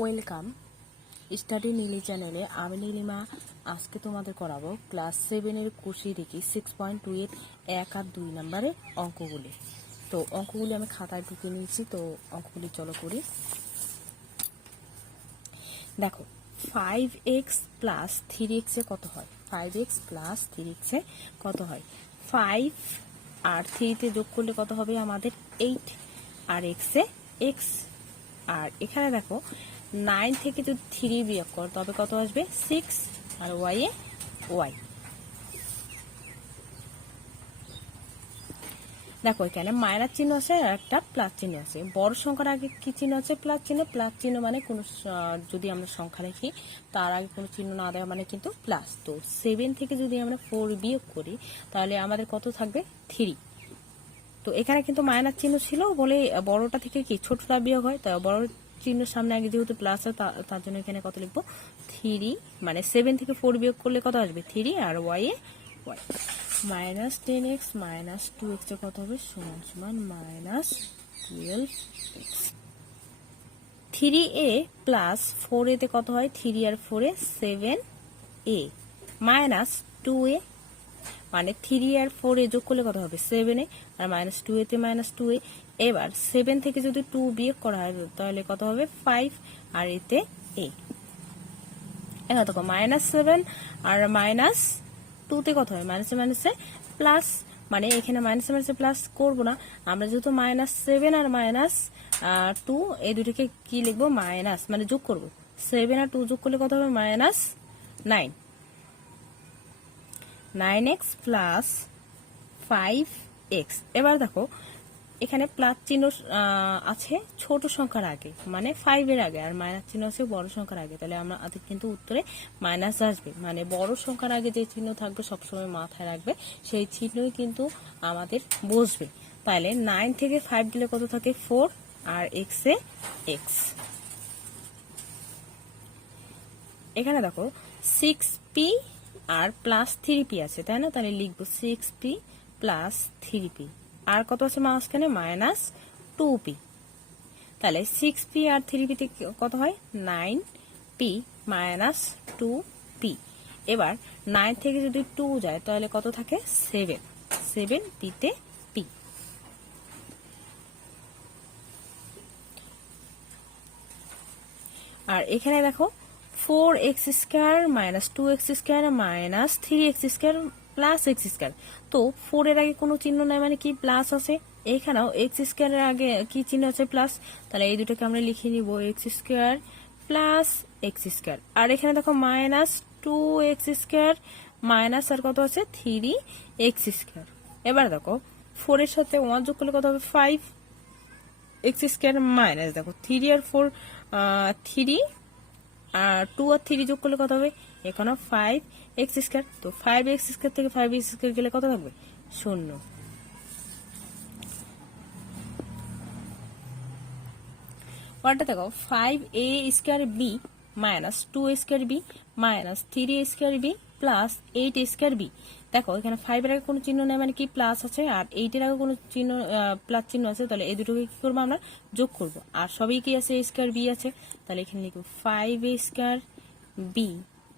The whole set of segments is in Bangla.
ওয়েলকাম স্টাডি নীলি চ্যানেলে। আমি নীলিমা আজকে তোমাদের করাবো ক্লাস 7-এর কুশি দেখি 6.2 1 আর 2 নম্বরের অঙ্কগুলি। তো অঙ্কগুলি আমি খাতায় ঢুকে নিয়েছি, তো অঙ্কগুলি চলো করি। দেখো 5x প্লাস 3x এ কত হয়? 5x প্লাস 3x এ কত হয়? 5 আর 3 তে যোগ করলে কত হবে আমাদের? 8 আর x এ x। আর এখানে দেখো 9 থেকে যদি 3 বিয়োগ কর তবে কত আসবে? 6 আর y এ y। দেখো এখানে মাইনাস চিহ্ন আছে আর একটা প্লাস চিহ্ন আছে। বড় সংখ্যার আগে কি চিহ্ন আছে? প্লাস চিহ্ন। প্লাস চিহ্ন মানে কোনো যদি আমরা সংখ্যা লিখি তার আগে কোনো চিহ্ন না দেওয়া মানে কিন্তু প্লাস। তো 7 থেকে যদি আমরা 4 বিয়োগ করি তাহলে আমাদের কত থাকবে? 3। তো এখানে কিন্তু মাইনাস চিহ্ন ছিল বলে বড়টা থেকে কি ছোটটা বিয়োগ হয়, তাই বড় চিহ্নের সামনে আগে যেহেতু প্লাস আছে তার জন্য এখানে কত লিখবো? 3। মানে 7 থেকে 4 বিয়োগ করলে কত আসবে? 3 আর y এ y। Minus 10x minus 2x এর কত হবে? সমান সমান minus 12x। 3a plus 4a তে কত হয়? 3 আর 4 এ 7a মাইনাস 2a, মানে 3 আর 4 এ যোগ করলে কত হবে? 7 এ, আর মাইনাস 2 এতে মাইনাস 2a। এবার 7 থেকে যদি 2 বিয়োগ করা হয় তাহলে কত হবে? 5 আর এতে a। এখন দেখো মাইনাস 7 আর মাইনাস 2 তে কত হয়? মাইনাসে মাইনাসে প্লাস, মানে এখানে মাইনাসে মাইনাসে প্লাস করবো না আমরা, যেহেতু মাইনাস 7 আর মাইনাস 2 এই দুটোকে কি লিখবো? মাইনাস, মানে যোগ করবো। 7 আর 2 যোগ করলে কত হবে? মাইনাস 9। 9x plus 5x। এবার দেখো এখানে প্লাস চিহ্ন আছে ছোট সংখ্যার আগে, মানে 5 এর আগে, আর মাইনাস চিহ্ন আছে বড় সংখ্যার আগে। তাহলে আমাদের কিন্তু উত্তরে মাইনাস আসবে, মানে বড় সংখ্যার আগে যে চিহ্ন থাকবে সবসময় মাথায় রাখবে, সেই চিহ্নই কিন্তু আমাদের বসবে। তাহলে 9 থেকে 5 দিলে কত থাকে? 4 আর x এ x। এখানে দেখো 6p আর প্লাস 3p আছে, তাই না? তাহলে লিখবো 6p প্লাস 3p। আর কত আছে মাঝখানে? Minus 2p। তাহলে 6p আর 3p তে কত হয়? 9p minus 2p। এবার 9 থেকে যদি 2 যায় তাহলে কত থাকে? 7। 7p তে p। আর এখানে দেখো 4x square minus 2x square minus 3x square plus x square. তো 4 এর আগে কোনো চিহ্ন নাই, মানে কি প্লাস আছে। এখানেও x স্কয়ারের আগে কি চিহ্ন আছে? প্লাস। তাহলে এই দুটোকে আমরা লিখে নিব x square plus x square. আর এখানে দেখো মাইনাস 2x স্কয়ার মাইনাস আর কত আছে? 3x square. এবার দেখো 4 এর সাথে 1 যোগ করলে কত হবে? 5x স্কয়ার মাইনাস দেখো 3 আর 4 3 আর 2 আর 3 যোগ করলে কত হবে? এখানে 5x স্কয়ার। তো 5x স্কয়ার থেকে 5x স্কয়ার গেলে কত থাকবে? 0। পরেরটা দেখো 5a square b minus 2a square b minus 3a square b plus 8a square b। দেখো এখানে 5 এর আগে কোনো চিহ্ন নেই, মানে কি প্লাস আছে, আর 8 এর আগে কোনো চিহ্ন প্লাস চিহ্ন আছে। তাহলে এই দুটোকে কি করবো? আমরা যোগ করব। আর সবই কি আছে? a স্কয়ার b আছে। তাহলে এখানে লিখব 5a square b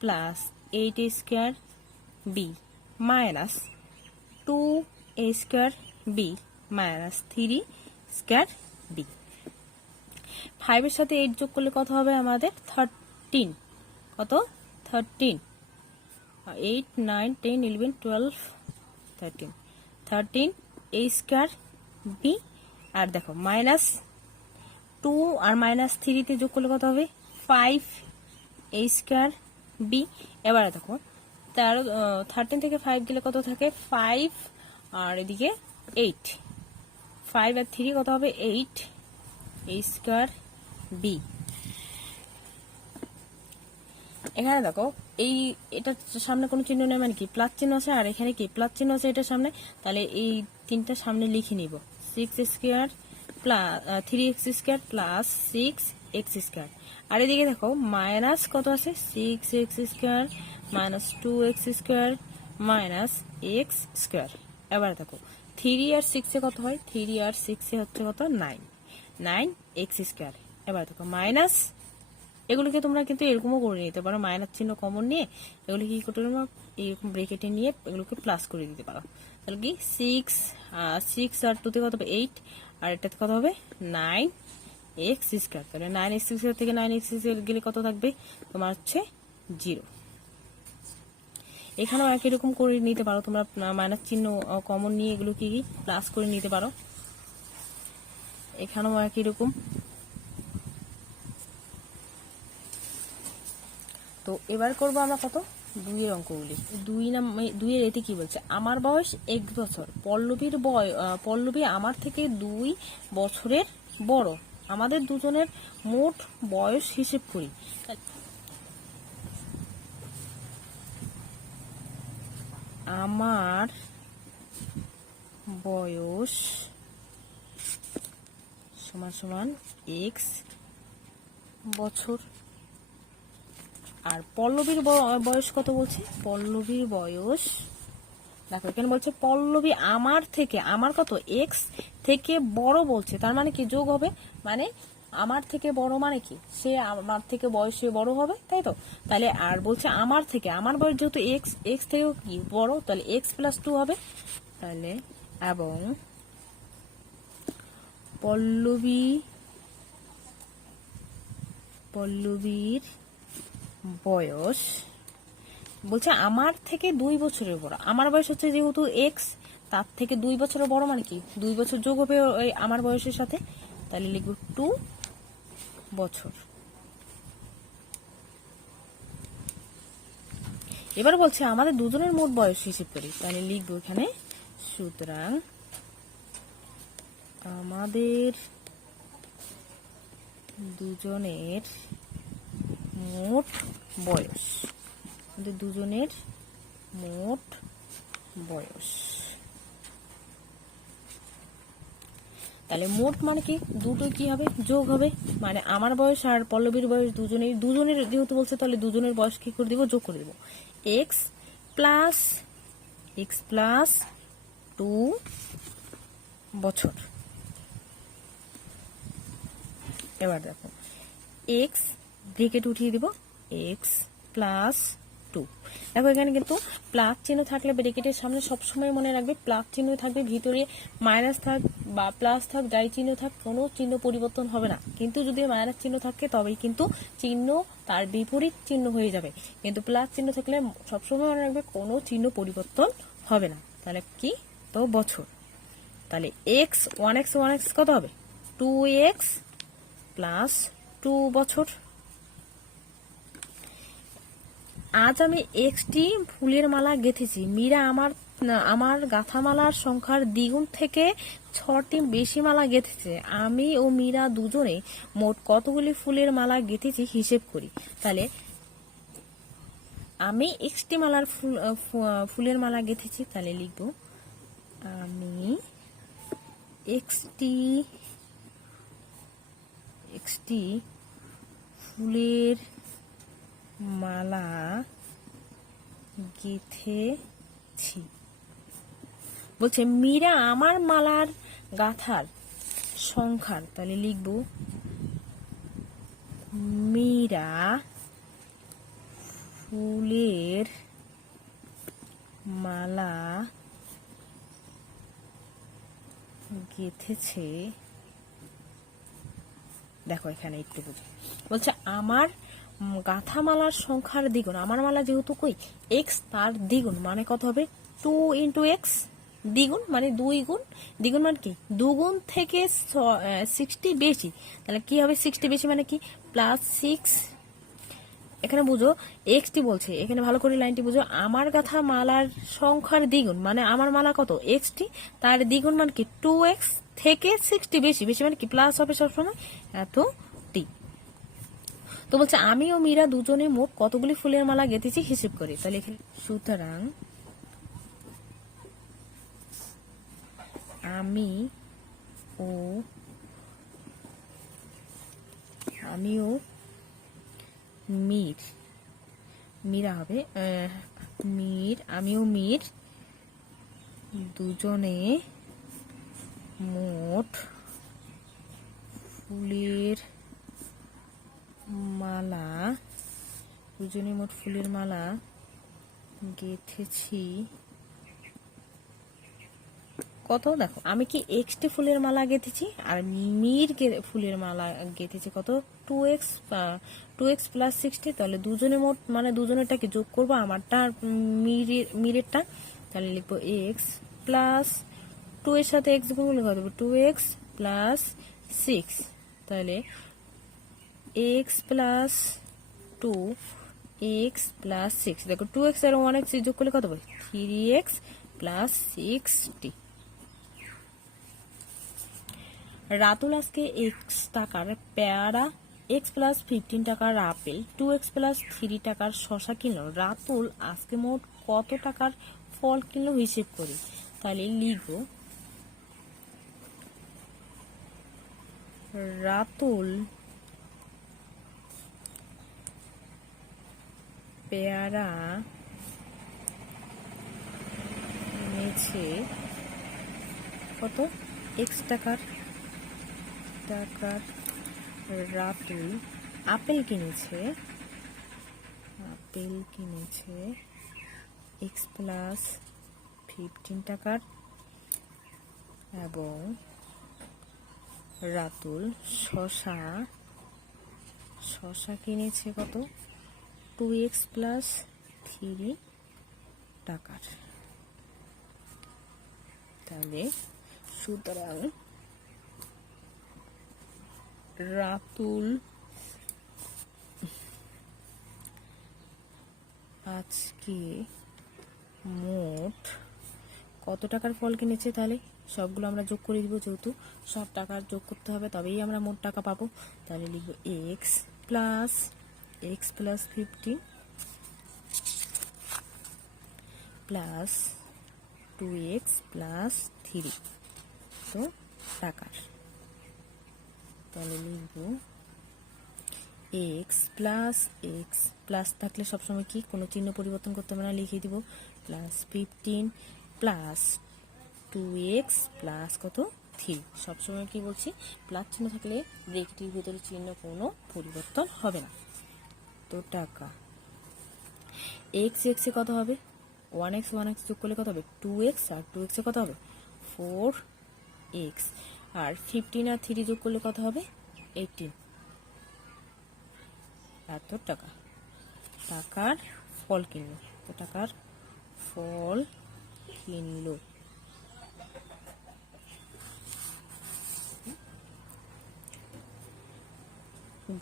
plus 8a square b minus 2a square b minus 3 square b। 5 এর সাথে 8 যোগ করলে কত হবে আমাদের? 13। কত? 13। 8 9 10 11 12 13 13 a স্কয়ার b। আর দেখো মাইনাস 2 আর মাইনাস 3 তে যোগ করলে কত হবে? 5 a স্কয়ার b। এবারে দেখো 13 থেকে 5 দিলে কত থাকে? 5 আর এদিকে 8। 5 আর 3 কত হবে? 8 a স্কয়ার b। এখানে দেখো এটার সামনে কোনো চিহ্ন নেই, মানে কি প্লাস চিহ্ন আছে, আর এখানে কি প্লাস চিহ্ন আছে এটার সামনে। তাহলে এই তিনটা সামনে লিখে নিব 6 square plus 3x square plus 6x square. আর এদিকে দেখো মাইনাস কত আছে? 6x square minus 2x square minus x square. এবার দেখো 3 আর 6 এ কত হয়? 3 আর 6 এ হচ্ছে কত? 9 9x স্কয়ার। এবার দেখো মাইনাস এগুলোকে তোমরা কিন্তু এরকমও করে নিতে পারো, মাইনাস চিহ্ন কমন নিয়ে এগুলো কি করতে পারো, এরকম ব্রেকেটে নিয়ে এগুলোকে প্লাস করে দিতে পারো। তাহলে কি 6 আর 2 তে কত হবে 8, আর এটাতে কত হবে 9x²। তাহলে 9x² থেকে 9x গেলে কত থাকবে তোমার হচ্ছে 0। এখানেও একই রকম করে নিতে পারো তোমরা, মাইনাস চিহ্ন কমন নিয়ে এগুলো কি প্লাস করে নিতে পারো। এখানেও একই রকম। তো এবার করবো আমরা কত 2 এর অঙ্কগুলি। 2 এর এতে কি বলছে, আমার বয়স 1 বছর, পল্লবী আমার থেকে 2 বছরের বড়, আমাদের দুজনের মোট বয়স হিসেব করি। আমার বয়স সমান সমান x বছর, আর পল্লবীর বয়স কত বলছে, পল্লবীর বয়স দেখো এখানে বলছে পল্লবী আমার থেকে, আমার কত এক্স থেকে বড় বলছে, তার মানে কি যোগ হবে, মানে আমার থেকে বড় মানে কি সে আমার থেকে বয়সে বড় হবে, তাই তো। তাহলে আর বলছে আমার থেকে, আমার বয়স যেহেতু এক্স থেকেও কি বড়, তাহলে x+2 হবে। তাহলে এবং পল্লবীর বয়স বলছে আমার থেকে 2 বছরের বড়, আমার বয়স হচ্ছে যেহেতু এক্স, তার থেকে 2 বছরের বড় মানে কি 2 বছর যোগ হবে ওই আমার বয়সের সাথে, তাহলে লিখব 2 বছর। এবার বলছে আমাদের দুজনের মোট বয়স হিসেব করি, তাহলে লিখব এখানে সুতরাং আমাদের দুজনের মোট বয়স, আমাদের দুজনের মোট বয়স, তাহলে মোট মানে কি দুটো কি হবে যোগ হবে, মানে আমার বয়স আর পল্লবীর বয়স দুজনের যেহেতু বলছে, তাহলে দুজনের বয়স কি করে দিব, যোগ করে দিব, x+2 বছর। এবার দেখো x ব্রেকেট উঠিয়ে দিব, x+2। দেখো এখানে কিন্তু প্লাস চিহ্ন থাকলে ব্রেকেটের সামনে সবসময় মনে রাখবে প্লাস চিহ্ন থাকবে, ভিতরে মাইনাস থাক বা প্লাস থাক, যাই চিহ্ন থাক কোনো চিহ্ন পরিবর্তন হবে না। কিন্তু যদি মাইনাস চিহ্ন থাকে তবেই কিন্তু চিহ্ন তার বিপরীত চিহ্ন হয়ে যাবে, কিন্তু প্লাস চিহ্ন থাকলে সবসময় মনে রাখবে কোনো চিহ্ন পরিবর্তন হবে না। তাহলে কি তো বছর, তাহলে x কত হবে 2x+2 বছর। আজ আমি একটি ফুলের মালা গেঁথেছি, মীরা আমার গাঁথামালার সংখ্যার দ্বিগুণ থেকে 6টি বেশি মালা গেঁথেছে, আমি ও মীরা দুজনে মোট কতগুলি ফুলের মালা গেঁথেছি হিসেব করি। তাহলে আমি 6টি ফুলের মালা গেঁথেছি, তাহলে লিখব আমি 6টি ফুলের মালা গেঁথেছি। বলছে মীরা আমার মালার গাঁথার সংখ্যার, তাহলে লিখব মীরা ফুলের মালা গেঁথেছে। দেখো এখানে একটু বুঝো, বলছে আমার গাঁথা মালার সংখ্যার দ্বিগুণ, আমার মালা যেহেতু কই এক্স, তার দ্বিগুণ মানে কত হবে 2 × x, দ্বিগুণ মানে 2 গুণ, দ্বিগুণ মানে কি 2 গুণ থেকে 60 বেশি, তাহলে কি হবে 60 বেশি মানে কি +6। এখানে বুঝো এক্সটি বলছে, এখানে ভালো করে লাইনটি বুঝো, আমার গাঁথা মালার সংখ্যার দ্বিগুণ মানে আমার মালা কত এক্সটি, তার দ্বিগুণ মানে কি 2x থেকে 60 বেশি, বেশি মানে কি প্লাস হবে সবসময় এত টি। তো বলছে আমি ও মীরা দুজনে মোট কতগুলি ফুলের মালা গেঁথেছি হিসেব করি, তাহলে এখানে সুতরাং আমিও মীরা হবে আমিও মীর দুজনে মোট ফুলের মালা মালা, দুজনে মোট ফুলের মালা গেঁথেছি কত, দেখো আমি কি এক্সটি ফুলের মালা গেঁথেছি আর মির ফুলের মালা গেঁথেছি কত 2x 2x প্লাস 60। তাহলে দুজনে মোট মানে দুজনেরটাকে যোগ করবো, আমারটা আর মিরেরটা। তাহলে লিখবো এক্স প্লাস 2 এর সাথে এক্স গুণ করলে কত হবে 2x প্লাস 6। তাহলে এক্স প্লাস 2 এক্স প্লাস 6, দেখো 2x আর 1x যোগ করলে কত হবে 3x প্লাস 60। রাতুল আজকে এক্স টাকার পেয়ারা, এক্স প্লাস 15 টাকার আপেল, 2x প্লাস 3 টাকার শশা কিনলো। রাতুল আজকে মোট কত টাকার ফল কিনলো হিসেব করি। তাহলে লিখবো রাতুল পেয়ারা এনেছে কত এক্স টাকার। রাতুল আপেল কিনেছে এক্স প্লাস 15 টাকার, এবং রাতুল শশা কিনেছে কত 2x প্লাস 3 টাকার। তাহলে সুতরাং রাতুল আজকে মোট কত টাকার ফল কিনেছে। তাহলে সবগুলো আমরা যোগ করে দিব, যেহেতু সব টাকার যোগ করতে হবে তবেই আমরা মোট টাকা পাবো। তাহলে লিখব x plus 15 plus 2x plus 3 তো টাকার। তাহলে লিখব এক্স প্লাস থাকলে সবসময় কি কোনো চিহ্ন পরিবর্তন করতে হবে না, লিখে দিব প্লাস 15 প্লাস 2x প্লাস কত 3। সবসময় কি বলছি প্লাস চিহ্ন থাকলে ব্রেকেটের ভিতরে চিহ্ন কোনো পরিবর্তন হবে না। তো টাকা এক্স এ কত হবে 1x যোগ করলে কত হবে 2x, আর 2x এ কত হবে 4x, আর 15 আর 3 যোগ করলে কত হবে 18। এত টাকার ফল কিনলো। তো টাকার ফল কিনলো।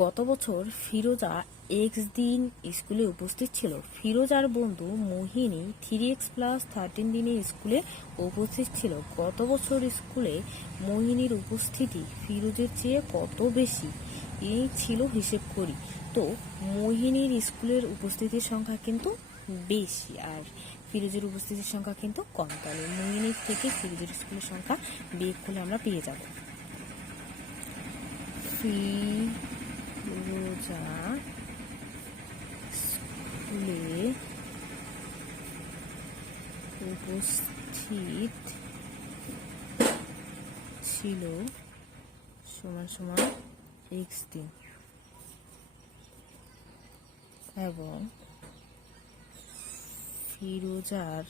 গত বছর ফিরোজা এক্স দিন স্কুলে উপস্থিত ছিল। ফিরোজার বন্ধু মোহিনী 3x প্লাস 13 দিনে স্কুলে উপস্থিত ছিল। গত বছর স্কুলে মোহিনীর উপস্থিতি ফিরোজের চেয়ে কত বেশি এই ছিল হিসেব করি। তো মোহিনীর স্কুলের উপস্থিতির সংখ্যা কিন্তু বেশি আর ফিরোজের উপস্থিতির সংখ্যা কিন্তু কম। তাহলে মোহিনীর থেকে ফিরোজের স্কুলের সংখ্যা বিয়োগ করলে আমরা পেয়ে যাব ফিরোজা স্কুলে উপস্থিত ছিল সমান সমান এক্স দিন, এবং ফিরোজার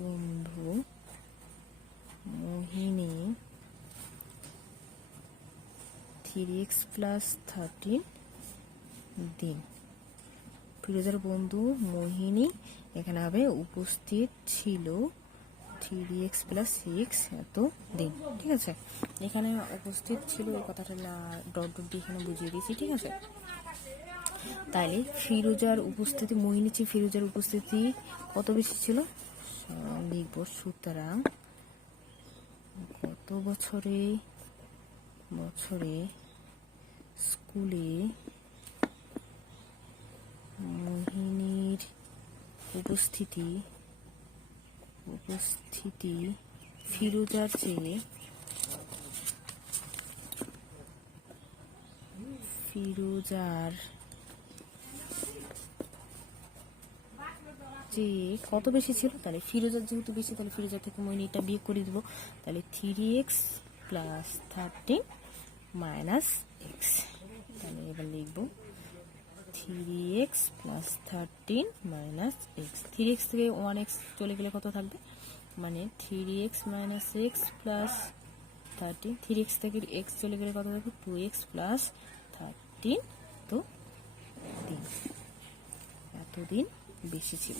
বন্ধু মোহিনী 3x প্লাস 13 দিন। ফিরোজার বন্ধু মোহিনী এখানে হবে উপস্থিত ছিল 3x প্লাস 6 এত দিন। ঠিক আছে, এখানে উপস্থিত ছিল এই কথাটা ডট ডট দিয়ে এখানে বুঝিয়ে দিয়েছি। ঠিক আছে, তাইলে ফিরোজার উপস্থিতি মোহিনী চেয়ে ফিরোজার উপস্থিতি কত বেশি ছিল লিখব। সুতরাং গত বছরে স্কুলে মোহিনীর উপস্থিতি ফিরোজার চেয়ে কত বেশি ছিল। তাহলে ফিরোজার যেহেতু বেশি, তাহলে ফিরোজার থেকে মোহিনীটা বিয়োগ করে দিব। তাহলে 3x প্লাস 13 মাইনাস এক্স। তাহলে এবার লিখব 3x plus 13 minus x. 3x থেকে 1x চলে গেলে কত থাকবে, মানে 3x minus x plus 13। 3x থেকে x চলে গেলে কত থাকবে, 2x প্লাস 13। তো 3 এতদিন বেশি ছিল।